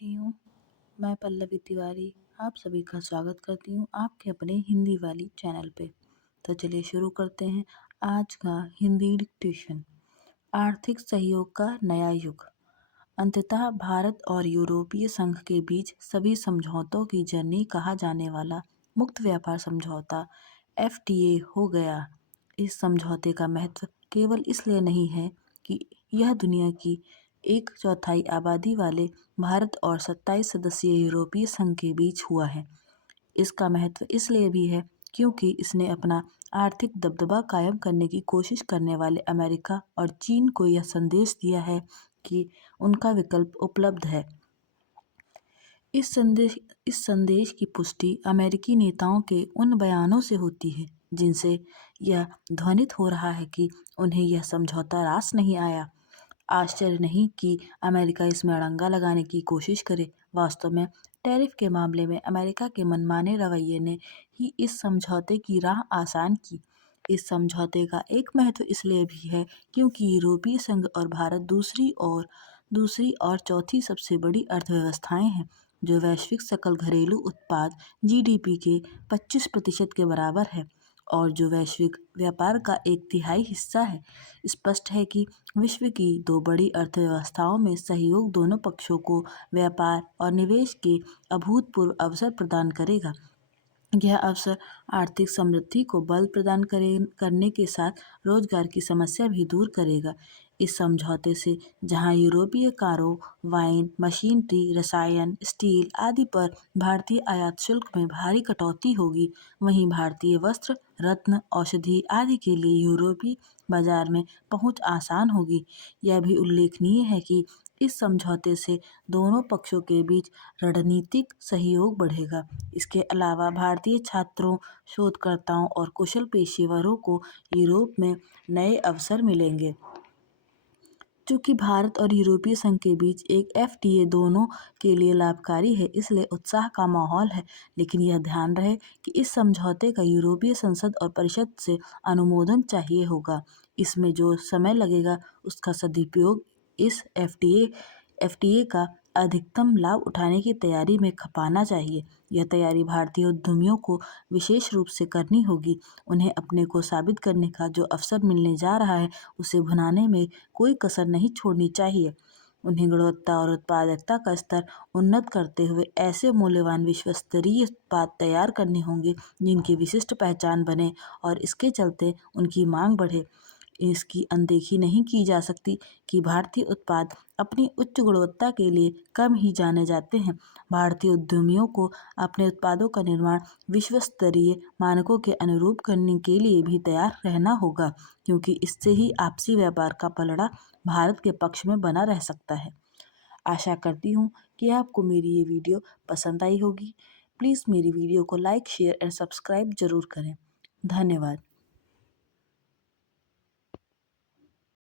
साथियों, मैं पल्लवी तिवारी आप सभी का स्वागत करती हूँ आपके अपने हिंदी वाली चैनल पे। तो चलिए शुरू करते हैं आज का हिंदी डिक्टेशन। आर्थिक सहयोग का नया युग। अंततः भारत और यूरोपीय संघ के बीच सभी समझौतों की जननी कहा जाने वाला मुक्त व्यापार समझौता एफटीए हो गया। इस समझौते का महत्व केवल इसलिए नहीं है कि यह दुनिया की 1/4 आबादी वाले भारत और 27 सदस्यीय यूरोपीय संघ के बीच हुआ है। इसका महत्व इसलिए भी है क्योंकि इसने अपना आर्थिक दबदबा कायम करने की कोशिश करने वाले अमेरिका और चीन को यह संदेश दिया है कि उनका विकल्प उपलब्ध है। इस संदेश की पुष्टि अमेरिकी नेताओं के उन बयानों से होती है जिनसे यह ध्वनित हो रहा है कि उन्हें यह समझौता रास नहीं आया। आश्चर्य नहीं कि अमेरिका इसमें अड़ंगा लगाने की कोशिश करे। वास्तव में टैरिफ के मामले में अमेरिका के मनमाने रवैये ने ही इस समझौते की राह आसान की। इस समझौते का एक महत्व इसलिए भी है क्योंकि यूरोपीय संघ और भारत दूसरी और चौथी सबसे बड़ी अर्थव्यवस्थाएं हैं जो वैश्विक सकल घरेलू उत्पाद जीडीपी के 25% के बराबर है और जो वैश्विक व्यापार का 1/3 हिस्सा है। स्पष्ट है कि विश्व की दो बड़ी अर्थव्यवस्थाओं में सहयोग दोनों पक्षों को व्यापार और निवेश के अभूतपूर्व अवसर प्रदान करेगा। यह अवसर आर्थिक समृद्धि को बल प्रदान करने के साथ रोजगार की समस्या भी दूर करेगा। इस समझौते से जहां यूरोपीय कारों, वाइन, मशीनरी, रसायन, स्टील आदि पर भारतीय आयात शुल्क में भारी कटौती होगी, वहीं भारतीय वस्त्र, रत्न, औषधि आदि के लिए यूरोपीय बाजार में पहुंच आसान होगी। यह भी उल्लेखनीय है कि इस समझौते से दोनों पक्षों के बीच रणनीतिक सहयोग बढ़ेगा। इसके अलावा भारतीय छात्रों, शोधकर्ताओं और कुशल पेशेवरों को यूरोप में नए अवसर मिलेंगे। चूंकि भारत और यूरोपीय संघ के बीच एक एफटीए दोनों के लिए लाभकारी है, इसलिए उत्साह का माहौल है। लेकिन यह ध्यान रहे कि इस समझौते का यूरोपीय संसद और परिषद से अनुमोदन चाहिए होगा। इसमें जो समय लगेगा उसका सदुपयोग इस एफटीए का अधिकतम लाभ उठाने की तैयारी में खपाना चाहिए। यह तैयारी भारतीय उद्यमियों को विशेष रूप से करनी होगी। उन्हें अपने को साबित करने का जो अवसर मिलने जा रहा है उसे भुनाने में कोई कसर नहीं छोड़नी चाहिए। उन्हें गुणवत्ता और उत्पादकता का स्तर उन्नत करते हुए ऐसे मूल्यवान विश्वस्तरीय उत्पाद तैयार करने होंगे जिनकी विशिष्ट पहचान बने और इसके चलते उनकी मांग बढ़े। इसकी अनदेखी नहीं की जा सकती कि भारतीय उत्पाद अपनी उच्च गुणवत्ता के लिए कम ही जाने जाते हैं। भारतीय उद्यमियों को अपने उत्पादों का निर्माण विश्व स्तरीय मानकों के अनुरूप करने के लिए भी तैयार रहना होगा, क्योंकि इससे ही आपसी व्यापार का पलड़ा भारत के पक्ष में बना रह सकता है। आशा करती हूँ कि आपको मेरी ये वीडियो पसंद आई होगी। प्लीज़ मेरी वीडियो को लाइक, शेयर एंड सब्सक्राइब जरूर करें। धन्यवाद।